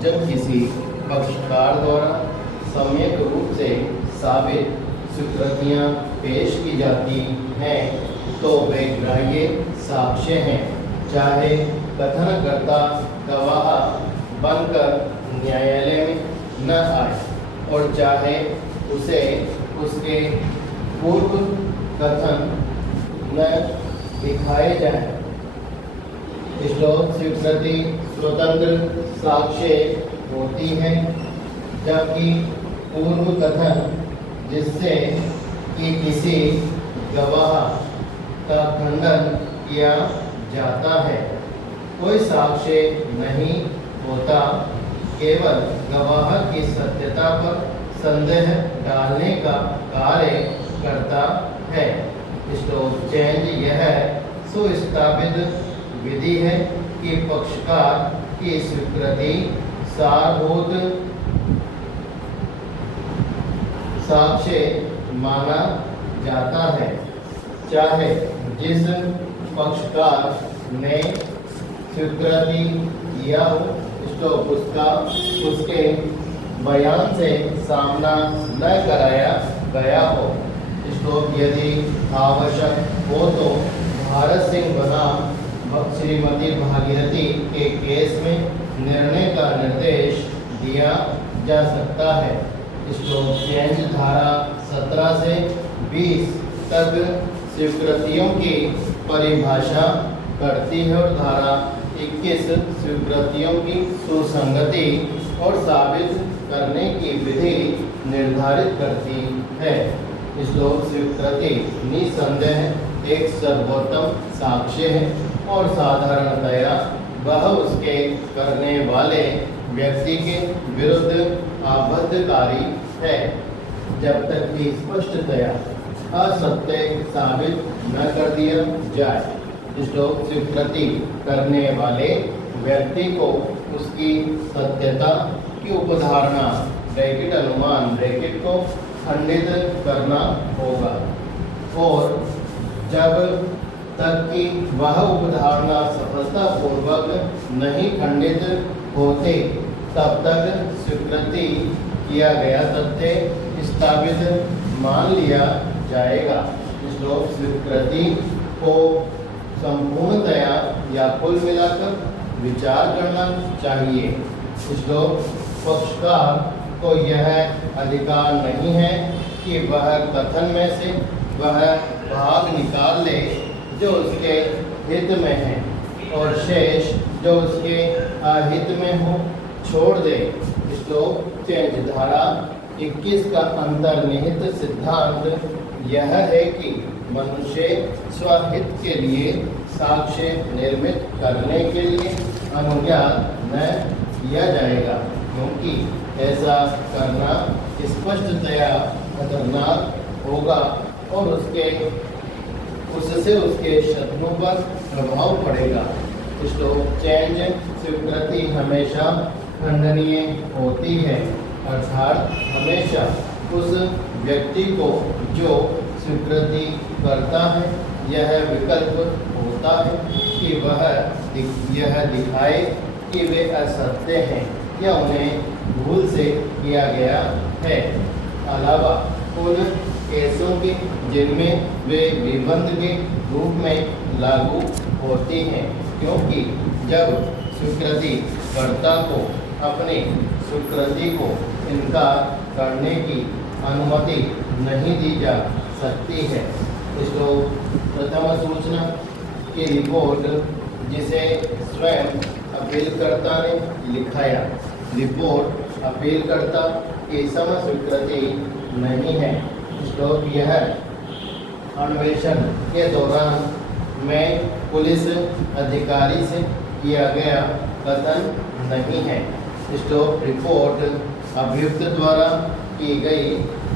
जब किसी पक्षकार द्वारा सम्यक रूप से साबित स्वीकृतियाँ पेश की जाती हैं तो वे ग्राह्य साक्ष्य हैं, चाहे कथनकर्ता गवाह बनकर न्यायालय में न आए और चाहे उसे उसके पूर्व कथन न दिखाए जाए। श्लोक स्वीकृति स्वतंत्र साक्ष्य होती है, जबकि पूर्व कथन जिससे कि किसी गवाह का खंडन किया जाता है कोई साक्ष्य नहीं होता, केवल गवाह की सत्यता पर संदेह डालने का कार्य करता है। स्टोक चेंज यह सुस्थापित विधि है कि पक्षकार की स्वीकृति सारभूत साक्ष्य माना जाता है, चाहे जिस पक्षकार ने स्वीकृति दिया हो उसके बयान से सामना न कराया गया हो। यदि आवश्यक हो तो भारत सिंह बनाम श्रीमती भागीरथी के केस में निर्णय का निर्देश दिया जा सकता है। चेंज धारा 17 से 20 तक स्वीकृतियों की परिभाषा करती है और धारा 21 स्वीकृतियों की सुसंगति और साबित करने की विधि निर्धारित करती है। स्वीकृति निसंदेह एक सर्वोत्तम साक्ष्य है और साधारणतया वह उसके करने वाले व्यक्ति के विरुद्ध आबद्धकारी है, जब तक कि स्पष्टतया असत्य साबित न कर दिया जाए। स्वीकृति करने वाले व्यक्ति को उसकी सत्यता की उपधारणा अनुमान को खंडित करना होगा और जब तक कि वह उपधारणा सफलतापूर्वक नहीं खंडित होते तब तक स्वीकृति किया गया तथ्य स्थापित मान लिया जाएगा। स्वीकृति को संपूर्णतया या कुल मिलाकर विचार करना चाहिए। पक्षकार को यह अधिकार नहीं है कि वह कथन में से वह भाग निकाल ले जो उसके हित में है और शेष जो उसके अहित में हो छोड़ दे। चेंज धारा 21 का अंतर्निहित सिद्धांत यह है कि मनुष्य स्वहित के लिए साक्ष्य निर्मित करने के लिए अनुज्ञात न किया जाएगा, क्योंकि ऐसा करना स्पष्टतया खतरनाक होगा और उससे उसके शत्रुओं पर प्रभाव पड़ेगा। चेंज स्वीकृति हमेशा खंडनीय होती है, अर्थात हमेशा उस व्यक्ति को जो स्वीकृति करता है यह विकल्प होता है कि वह यह दिखाए कि वे असत्य हैं या उन्हें भूल से किया गया है, अलावा उन केसों के जिनमें वे विबंध के रूप में लागू होती हैं, क्योंकि जब स्वीकृति कर्ता को अपनी स्वीकृति को इनकार करने की अनुमति नहीं दी जा सकती है। प्रथम सूचना की रिपोर्ट जिसे स्वयं अपीलकर्ता ने लिखाया। रिपोर्ट अपीलकर्ता की सम स्वीकृति नहीं है। यह अन्वेषण के दौरान में पुलिस अधिकारी से किया गया कथन नहीं है। रिपोर्ट अभियुक्त द्वारा की गई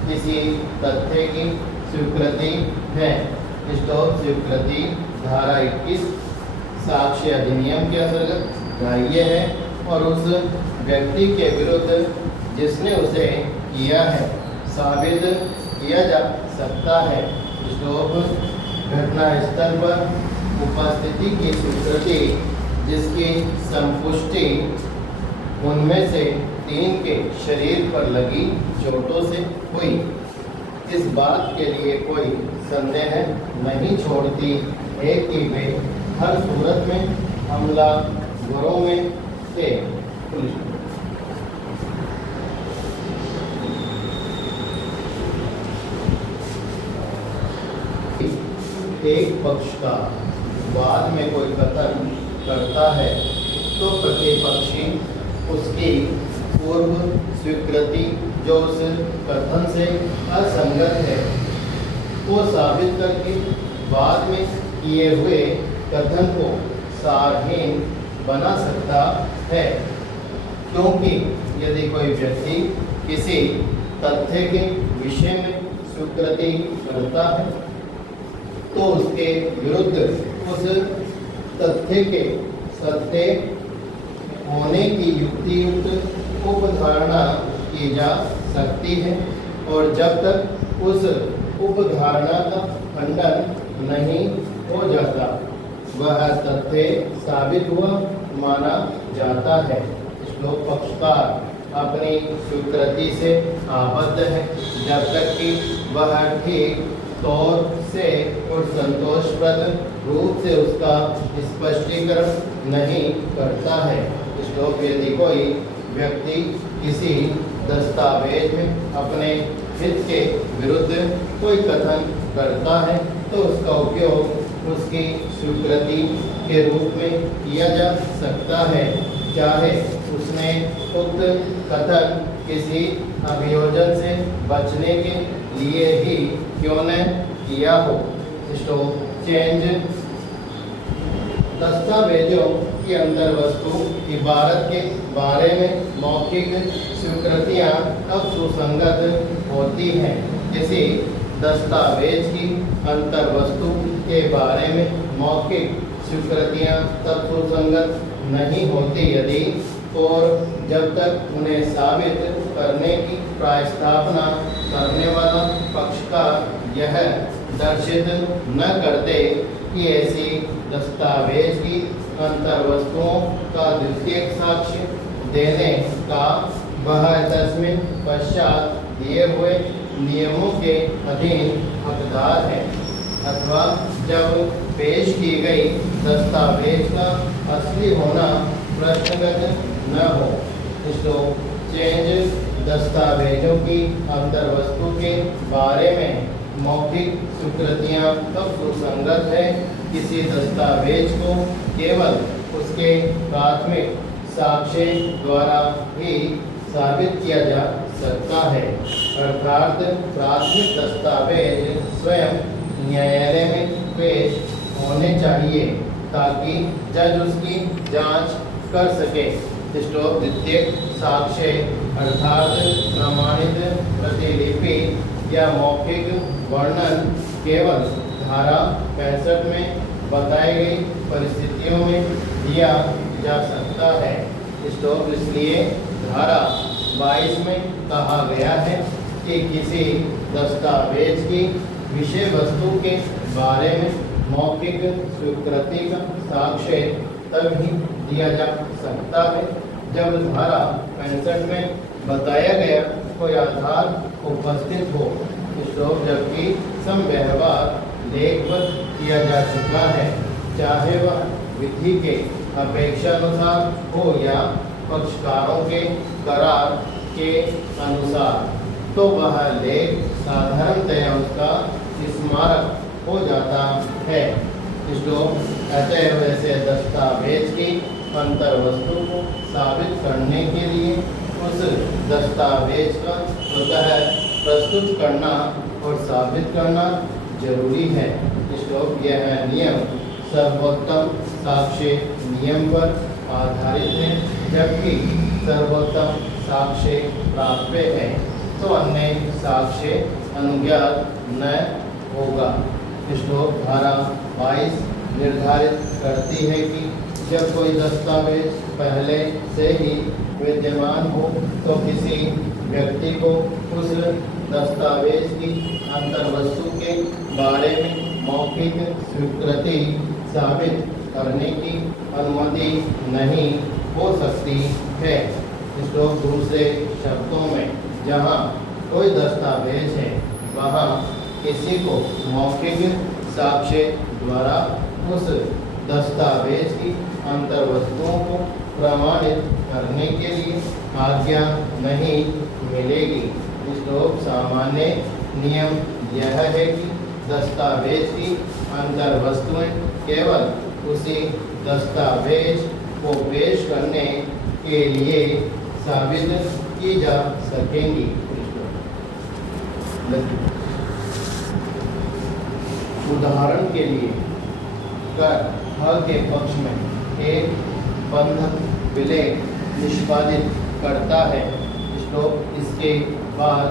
किसी तथ्य की स्वीकृति है। स्वीकृति धारा 21 साक्ष्य अधिनियम के अंतर्गत ग्राह्य है और उस व्यक्ति के विरुद्ध जिसने उसे किया है साबित किया जा सकता है। घटना स्थल पर उपस्थिति की स्वीकृति जिसकी संपुष्टि उनमें से 3 के शरीर पर लगी चोटों से हुई। इस बात के लिए कोई संदेह नहीं छोड़ती है कि वे हर सूरत में हमलावरों में थे। एक पक्ष का बाद में कोई कथन करता है तो प्रतिपक्षी उसकी पूर्व स्वीकृति जो उस कथन से असंगत है वो साबित करके बाद में किए हुए कथन को सारहीन बना सकता है, क्योंकि यदि कोई व्यक्ति किसी तथ्य के विषय में स्वीकृति करता है तो उसके विरुद्ध उस तथ्य के सत्य होने की युक्तियुक्त उपधारणा की जा सकती है, और जब तक उस उपधारणा का खंडन नहीं हो जाता वह तथ्य साबित हुआ माना जाता है। श्लोक पक्षकार अपनी स्वीकृति से आबद्ध है जब तक कि वह ठीक तौर से और संतोषप्रद रूप से उसका स्पष्टीकरण नहीं करता है। श्लोक यदि कोई व्यक्ति किसी दस्तावेज में अपने हित के विरुद्ध कोई कथन करता है तो उसका उपयोग उसकी स्वीकृति के रूप में किया जा सकता है, चाहे उसने उक्त कथन किसी अभियोजन से बचने के लिए ही क्यों न किया हो। स्टोक चेंज दस्तावेजों की अंतर वस्तु इबारत के बारे में मौखिक स्वीकृतियाँ कब सुसंगत होती हैं। किसी दस्तावेज की अंतर वस्तु के बारे में मौखिक स्वीकृतियाँ तब सुसंगत नहीं होती यदि और जब तक उन्हें साबित करने की प्रायस्थापना करने वाला पक्षकार यह दर्शित न करते कि ऐसी दस्तावेज की अंतर वस्तुओं का द्वितीय साक्ष्य देने का वह तस्मिन पश्चात दिए हुए नियमों के अधीन हकदार है, अथवा जब पेश की गई दस्तावेज का असली होना प्रश्नगत न हो। स्टोक चेंज दस्तावेजों की अंतर वस्तु के बारे में मौखिक स्वीकृतियाँ कब सुसंगत है। किसी दस्तावेज को केवल उसके प्राथमिक साक्ष्य द्वारा ही साबित किया जा सकता है, अर्थात प्राथमिक दस्तावेज स्वयं न्यायालय में पेश होने चाहिए ताकि जज उसकी जांच कर सके। स्टोक द्वितीय साक्ष्य अर्थात प्रमाणित प्रतिलिपि या मौखिक वर्णन केवल धारा 65 में बताई गई परिस्थितियों में दिया जा सकता है। स्टोक इसलिए धारा 22 में कहा गया है कि किसी दस्तावेज की विषय वस्तु के बारे में मौखिक स्वीकृति का साक्ष्य तब ही दिया जा सकता है जब धारा 65 में बताया गया कोई आधार उपस्थित हो। स्टोक जबकि समव्यवहार लेखबद्ध किया जा चुका है, चाहे वह विधि के अपेक्षानुसार हो या पक्षकारों के करार के अनुसार, तो वह लेख साधारणतया उसका स्मारक हो जाता है। स्टोक अतएव ऐसे दस्तावेज की अंतर वस्तु को साबित करने के लिए उस दस्तावेज का स्वतः प्रस्तुत करना और साबित करना जरूरी है। स्टोक यह नियम सर्वोत्तम साक्ष्य नियम पर आधारित है, जबकि सर्वोत्तम साक्ष्य प्राप्य है तो अन्य साक्ष्य अनुज्ञात न होगा। स्टोक धारा 22 निर्धारित करती है कि जब कोई दस्तावेज पहले से ही विद्यमान हो तो किसी व्यक्ति को उस दस्तावेज की अंतर वस्तु के बारे में मौखिक स्वीकृति साबित करने की अनुमति नहीं हो सकती है। स्टॉक दूसरे शब्दों में जहाँ कोई दस्तावेज है वहाँ किसी को मौखिक साक्ष्य द्वारा उस दस्तावेज की अंतर्वस्तुओं को प्रमाणित करने के लिए आज्ञा नहीं मिलेगी। स्टॉक सामान्य नियम यह है कि दस्तावेज की अंतर्वस्तुएं केवल उसी दस्तावेज को पेश करने के लिए साबित की जा सकेंगी। उदाहरण के लिए कर ह के पक्ष में एक बंधक विलेख निष्पादित करता है। स्टॉक इसके बाद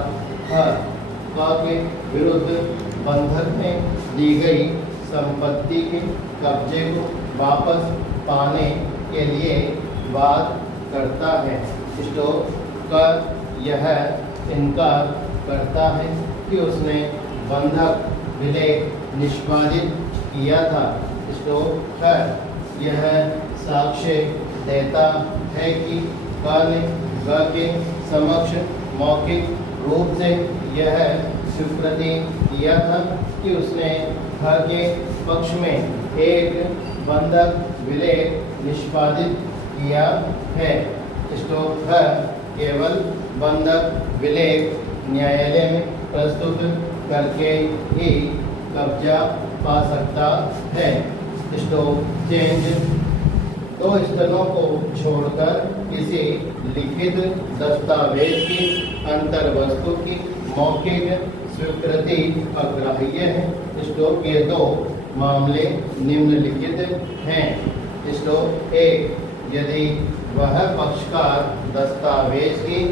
ह के विरुद्ध बंधक में दी गई संपत्ति के कब्जे को वापस पाने के लिए बात करता है। स्टॉक कर यह इनकार करता है कि उसने बंधक विलेख निष्पादित किया था। स्टॉक कर यह साक्ष्य देता है कि क ने ग के समक्ष मौखिक रूप से यह स्वीकृति किया था कि उसने ख के पक्ष में एक बंधक विलेख निष्पादित किया है। स्टॉक ख केवल बंधक विलेख न्यायालय में प्रस्तुत करके ही कब्जा पा सकता है। स्टॉक चेंज दो स्थलों को छोड़कर किसी लिखित दस्तावेज की अंतर्वस्तु की मौखिक स्वीकृति अग्राह्य है। स्टॉक के दो मामले निम्नलिखित हैं। स्टॉक एक, यदि वह पक्षकार दस्तावेज की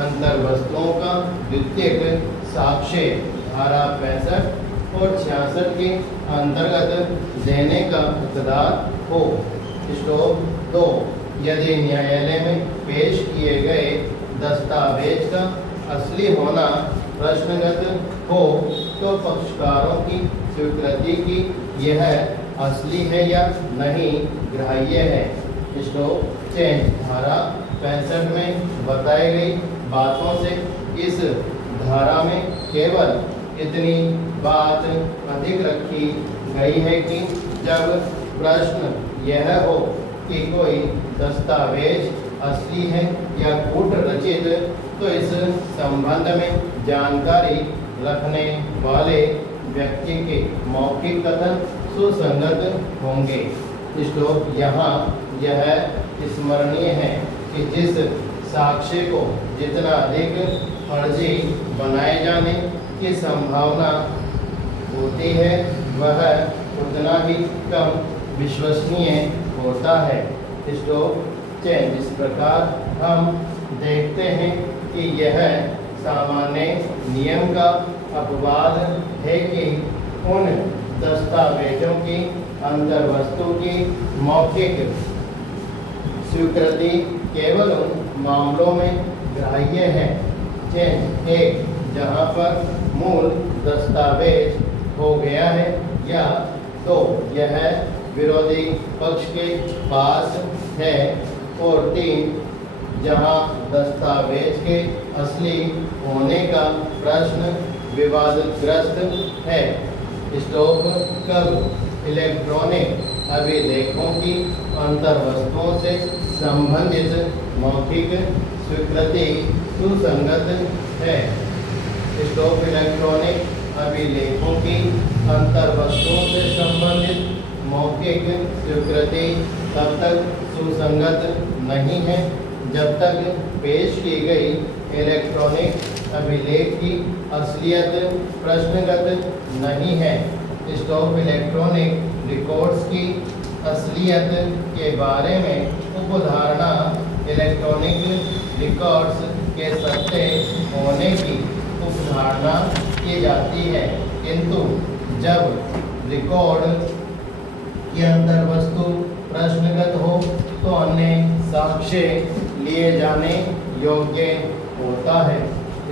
अंतर्वस्तुओं का द्वितीयक साक्ष्य धारा 65 और 66 के अंतर्गत देने का हकदार हो। स्टॉक दो, यदि न्यायालय में पेश किए गए दस्तावेज का असली होना प्रश्नगत हो तो पक्षकारों की स्वीकृति की यह असली है या नहीं ग्राह्य है। स्टॉक चेंज धारा 65 में बताई गई बातों से इस धारा में केवल इतनी बात अधिक रखी गई है कि जब प्रश्न यह हो कि कोई दस्तावेज असली है या कूट रचित तो इस संबंध में जानकारी रखने वाले व्यक्ति के मौखिक कथन सुसंगत होंगे। स्टॉक यहाँ यह स्मरणीय है कि जिस साक्ष्य को जितना अधिक फर्जी बनाए जाने की संभावना होती है वह उतना ही कम विश्वसनीय होता है। स्टॉक चेंज इस प्रकार हम देखते हैं कि यह सामान्य नियम का अपवाद है कि उन दस्तावेजों की अंतर्वस्तु की मौखिक स्वीकृति केवल उन मामलों में ग्राह्य है। चेंज एक, जहाँ पर मूल दस्तावेज हो गया है या तो यह विरोधी पक्ष के पास है और तीन, जहाँ दस्तावेज के असली होने का प्रश्न विवादग्रस्त है। स्टॉक कब इलेक्ट्रॉनिक अभिलेखों की अंतर्वस्तुओं से संबंधित मौखिक स्वीकृति सुसंगत है। स्टॉक इलेक्ट्रॉनिक अभिलेखों की अंतर्वस्तुओं से संबंधित मौखिक स्वीकृति तब तक सुसंगत नहीं है जब तक पेश की गई इलेक्ट्रॉनिक अभिलेख की असलियत प्रश्नगत नहीं है। स्टॉक इलेक्ट्रॉनिक रिकॉर्ड्स की असलियत के बारे में उपधारणा इलेक्ट्रॉनिक रिकॉर्ड्स के सत्य होने की उपधारणा की जाती है, किंतु जब रिकॉर्ड की अंतर्वस्तु प्रश्नगत हो तो अन्य साक्ष्य लिए जाने योग्य होता है।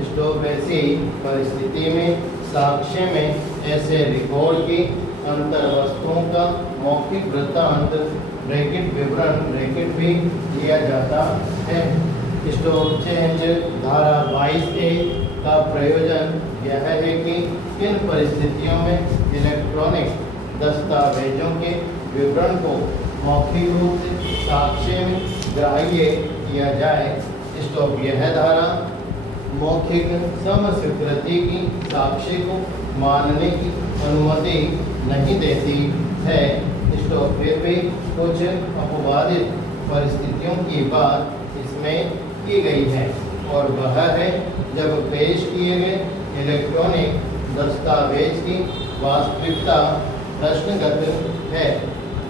स्टॉक ऐसी परिस्थिति में साक्ष्य में ऐसे रिकॉर्ड की अंतर्वस्तुओं का मौखिक वृत्तांत ब्रैकेट विवरण ब्रैकेट भी लिया जाता है। स्टॉक चेंज धारा 22A का प्रयोजन यह है कि इन परिस्थितियों में इलेक्ट्रॉनिक दस्तावेजों के विवरण को मौखिक रूप से साक्ष्य में ग्राह्य किया जाए। स्टॉक यह धारा मौखिक समस्वीकृति की साक्ष्य को मानने की अनुमति नहीं देती है। स्टॉक फिर भी कुछ अपवादित परिस्थितियों की बात इसमें की गई है और वह है जब पेश किए गए इलेक्ट्रॉनिक दस्तावेज की वास्तविकता प्रश्नगत है।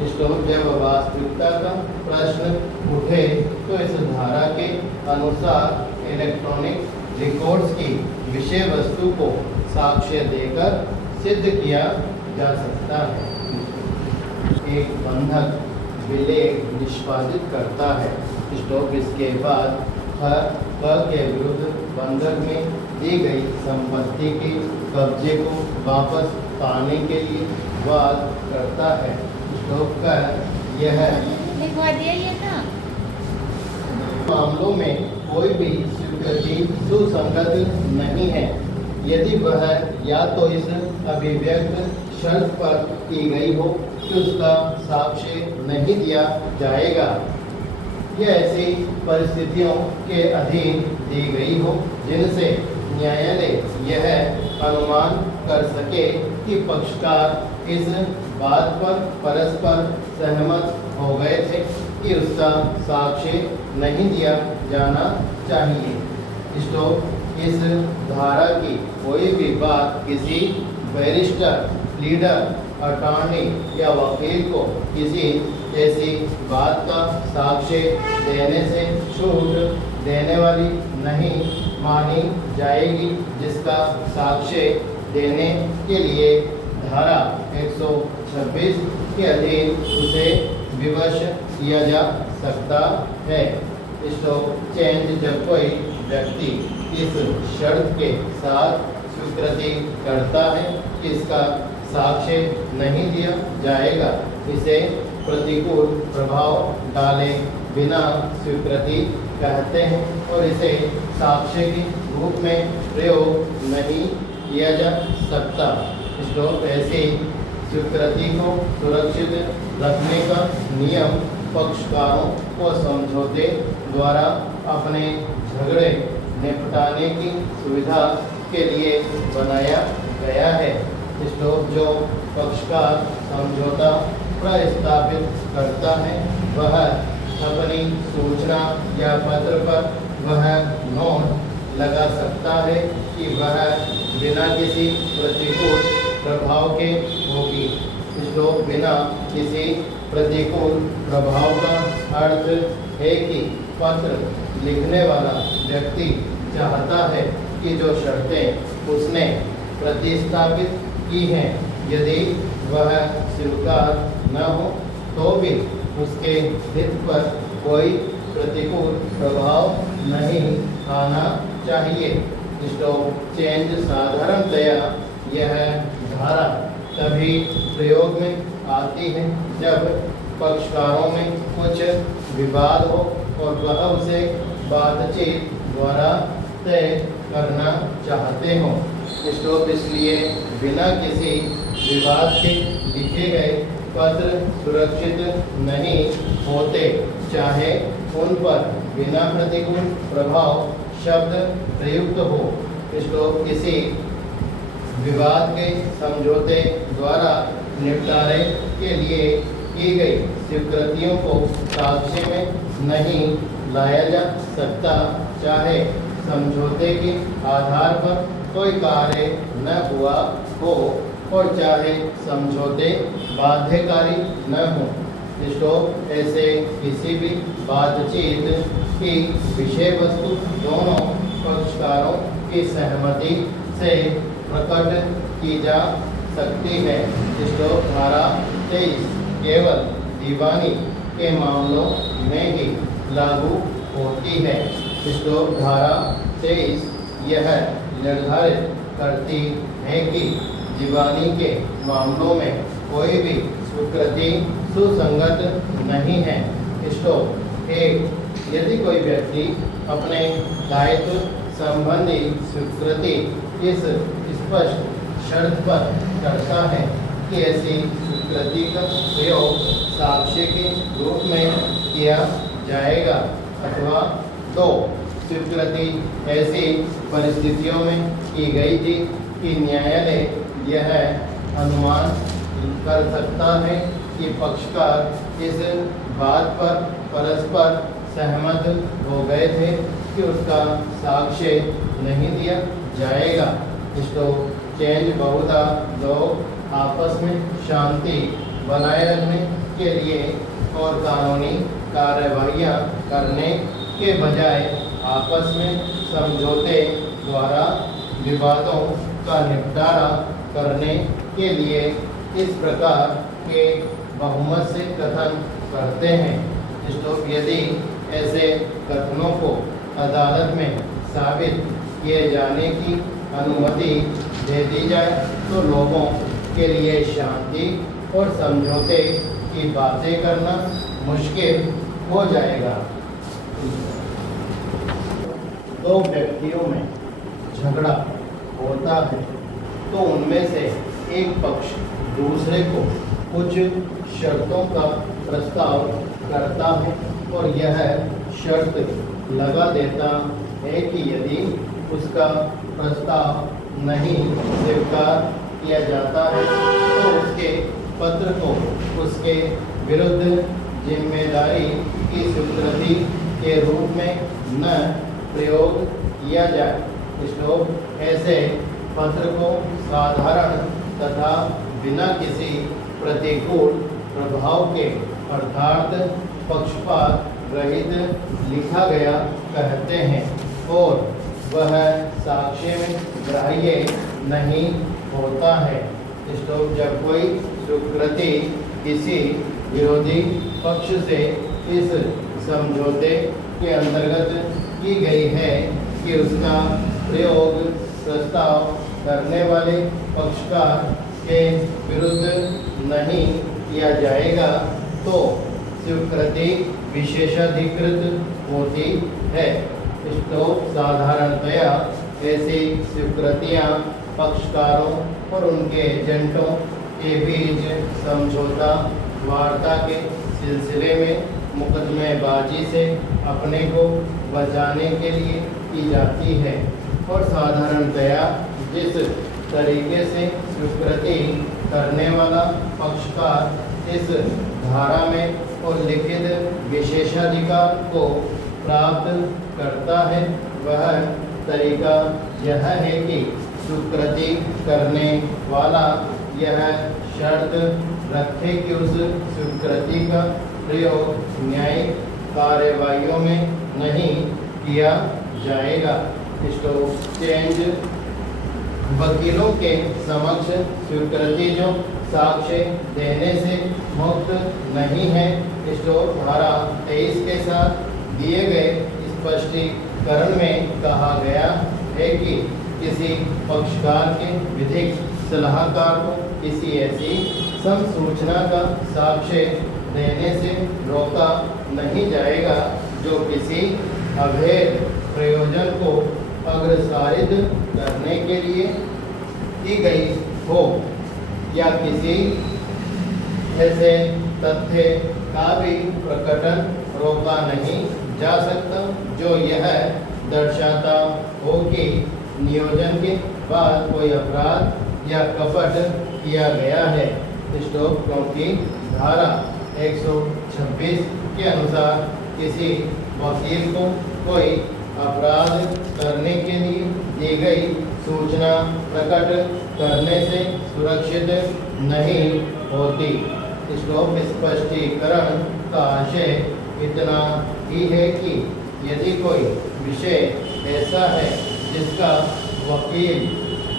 स्टॉक जब वास्तविकता का प्रश्न उठे तो इस धारा के अनुसार इलेक्ट्रॉनिक रिकॉर्ड्स की विषय वस्तु को साक्ष्य देकर सिद्ध किया जा सकता है। एक बंधक विलेख निष्पादित करता है। स्टॉक इसके बाद क के विरुद्ध बंधक में दी गई संपत्ति के कब्जे को वापस पाने के लिए वाद करता है। स्टॉक का यह लिखवा दिया ये था। मामलों में कोई भी स्वीकृति सुसंगत नहीं है यदि वह या तो इस अभिव्यक्त शर्त पर की गई हो कि उसका साक्ष्य नहीं दिया जाएगा, यह ऐसी परिस्थितियों के अधीन दी गई हो जिनसे न्यायालय यह अनुमान कर सके कि पक्षकार इस बात पर परस्पर सहमत हो गए थे कि उसका साक्ष्य नहीं दिया जाना चाहिए। स्टॉक इस धारा की कोई भी बात किसी बैरिस्टर, लीडर, अटॉर्नी या वकील को किसी ऐसी बात का साक्ष्य देने से छूट देने वाली नहीं मानी जाएगी जिसका साक्ष्य देने के लिए धारा 126 के अधीन उसे विवश किया जा सकता है। स्टॉक चेंज जब कोई व्यक्ति इस शर्त के साथ स्वीकृति करता है कि इसका साक्ष्य नहीं दिया जाएगा, इसे प्रतिकूल प्रभाव डाले बिना स्वीकृति कहते हैं और इसे साक्ष्य के रूप में प्रयोग नहीं किया जा सकता। स्टॉक ऐसी स्वीकृति को सुरक्षित रखने का नियम पक्षकारों को समझौते द्वारा अपने झगड़े निपटाने की सुविधा के लिए बनाया गया है। स्टॉक जो पक्षकार समझौता प्रस्तावित करता है वह अपनी सूचना या पत्र पर वह नोट लगा सकता है कि वह बिना किसी प्रतिकूल प्रभाव के होगी। स्टॉक बिना किसी प्रतिकूल प्रभाव का अर्थ है कि पत्र लिखने वाला व्यक्ति चाहता है कि जो शर्तें उसने प्रतिस्थापित की हैं यदि वह स्वीकार न हो तो भी उसके हित पर कोई प्रतिकूल प्रभाव नहीं आना चाहिए। स्टॉक चेंज साधारणतया यह धारा तभी प्रयोग में आती है जब पक्षकारों में कुछ विवाद हो और वह उसे बातचीत द्वारा तय करना चाहते हों। स्टॉक इसलिए बिना किसी विवाद के लिखे गए पत्र सुरक्षित नहीं होते, चाहे उन पर बिना प्रतिकूल प्रभाव शब्द प्रयुक्त हो। स्टॉक किसी विवाद के समझौते द्वारा निपटारे के लिए की गई स्वीकृतियों को साक्ष्य में नहीं लाया जा सकता, चाहे समझौते के आधार पर कोई कार्य न हुआ हो और चाहे समझौते बाध्यकारी न हो। स्टॉक ऐसे किसी भी बातचीत की विषय वस्तु दोनों पक्षकारों की सहमति से प्रकट की जा सकती है। स्टॉक धारा 23 केवल दीवानी के मामलों में ही लागू होती है। स्टॉक धारा 23 यह निर्धारित करती है कि दीवानी के मामलों में कोई भी स्वीकृति सुसंगत नहीं है। स्टॉक एक यदि कोई व्यक्ति अपने दायित्व संबंधी स्वीकृति इस स्पष्ट शर्त पर करता है कि ऐसी स्वीकृति का प्रयोग साक्ष्य के रूप में किया जाएगा, अथवा 2 स्वीकृति ऐसी परिस्थितियों में की गई थी कि न्यायालय यह अनुमान कर सकता है कि पक्षकार इस बात पर परस्पर सहमत हो गए थे कि उसका साक्ष्य नहीं दिया जाएगा। इसको चेंज बहुधा लोग आपस में शांति बनाए रखने के लिए और कानूनी कार्रवाइयाँ करने के बजाय आपस में समझौते द्वारा विवादों का निपटारा करने के लिए इस प्रकार के बहुमत से कथन करते हैं। तो यदि ऐसे कथनों को अदालत में साबित किए जाने की अनुमति दे दी जाए तो लोगों के लिए शांति और समझौते की बातें करना मुश्किल हो जाएगा। 2 व्यक्तियों में झगड़ा होता है तो उनमें से एक पक्ष दूसरे को कुछ शर्तों का प्रस्ताव करता है और यह शर्त लगा देता है कि यदि उसका प्रस्ताव नहीं स्वीकार किया जाता है तो उसके पत्र को उसके विरुद्ध जिम्मेदारी की स्वीकृति के रूप में न प्रयोग किया जाए। इसको ऐसे पत्र को साधारण तथा बिना किसी प्रतिकूल प्रभाव के अर्थात पक्षपात रहित लिखा गया कहते हैं और वह साक्ष्य में ग्राह्य नहीं होता है। इसको जब कोई स्वीकृति किसी विरोधी पक्ष से इस समझौते के अंतर्गत की गई है कि उसका प्रयोग प्रस्ताव करने वाले पक्षकार के विरुद्ध नहीं किया जाएगा तो स्वीकृति विशेषाधिकृत होती है। इसको साधारणतया ऐसी स्वीकृतियाँ पक्षकारों और उनके एजेंटों के बीच समझौता वार्ता के सिलसिले में मुकदमेबाजी से अपने को बचाने के लिए की जाती है और साधारणतया जिस तरीके से स्वीकृति करने वाला पक्षकार इस धारा में और लिखित विशेषाधिकार को प्राप्त करता है वह तरीका यह है कि स्वीकृति करने वाला यह शर्त रखे कि उस स्वीकृति का प्रयोग न्यायिक कार्यवाहियों में नहीं किया जाएगा। इसको चेंज वकीलों के समक्ष स्वीकृति जो साक्ष्य देने से मुक्त नहीं है। इसको धारा 23 के साथ दिए गए स्पष्टीकरण में कहा गया है कि किसी पक्षकार के विधिक सलाहकार को किसी ऐसी संसूचना का साक्ष्य देने से रोका नहीं जाएगा जो किसी अवैध प्रयोजन को अग्रसारित करने के लिए की गई हो या किसी ऐसे तथ्य का भी प्रकटन रोका नहीं जा सकता जो यह दर्शाता हो कि नियोजन के बाद कोई अपराध या कपट किया गया है। क्योंकि धारा 126 के अनुसार किसी वकील को कोई अपराध करने के लिए दी गई सूचना प्रकट करने से सुरक्षित नहीं होती। स्पष्टीकरण का आशय इतना ही है कि यदि कोई विषय ऐसा है जिसका वकील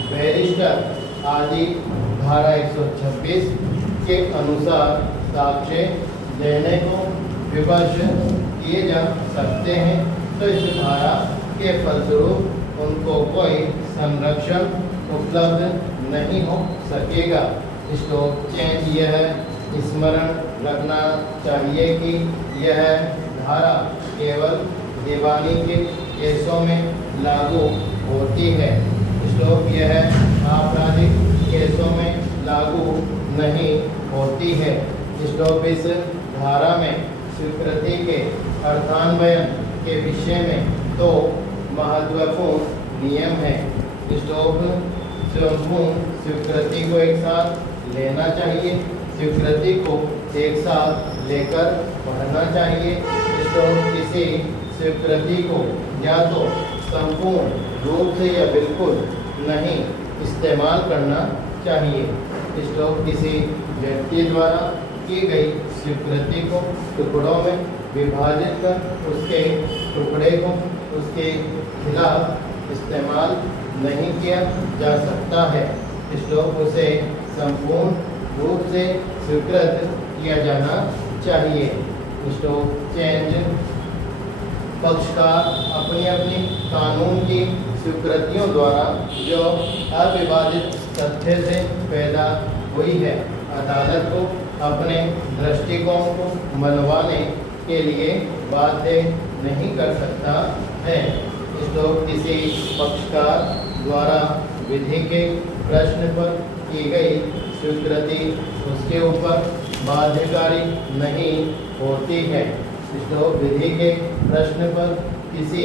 बैरिस्टर आदि धारा 126 के अनुसार साक्ष्य देने को विवश किए जा सकते हैं तो इस धारा के फलस्वरूप उनको कोई संरक्षण उपलब्ध नहीं हो सकेगा। इसको चेंज यह स्मरण रखना चाहिए कि यह धारा केवल दीवानी के केसों में लागू होती है। श्लोक यह आपराधिक केसों में लागू नहीं होती है। श्लोक इस धारा में स्वीकृति के अर्थान्वयन के विषय में दो महत्वपूर्ण नियम है। श्लोक संपूर्ण स्वीकृति को एक साथ लेना चाहिए, स्वीकृति को एक साथ लेकर पढ़ना चाहिए। श्लोक किसी स्वीकृति को या तो संपूर्ण रूप से या बिल्कुल नहीं इस्तेमाल करना चाहिए। श्लोक किसी व्यक्ति द्वारा की गई स्वीकृति को टुकड़ों में विभाजित कर उसके टुकड़े को उसके खिलाफ इस्तेमाल नहीं किया जा सकता है। श्लोक उसे संपूर्ण रूप से स्वीकृत किया जाना चाहिए। श्लोक चेंज पक्षकार अपनी अपनी कानून की स्वीकृतियों द्वारा जो अविवादित तथ्य से पैदा हुई है, अदालत को अपने दृष्टिकोण को मनवाने के लिए बाध्य नहीं कर सकता है। श्लोक किसी पक्षकार द्वारा विधि के प्रश्न पर की गई स्वीकृति उसके ऊपर बाध्यकारी नहीं होती है। श्लोक विधि के प्रश्न पर किसी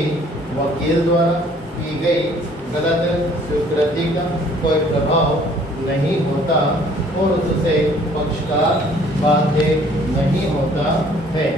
वकील द्वारा की गई गलत स्वीकृति का कोई प्रभाव नहीं होता और उससे पक्षकार बाध्य नहीं होता है।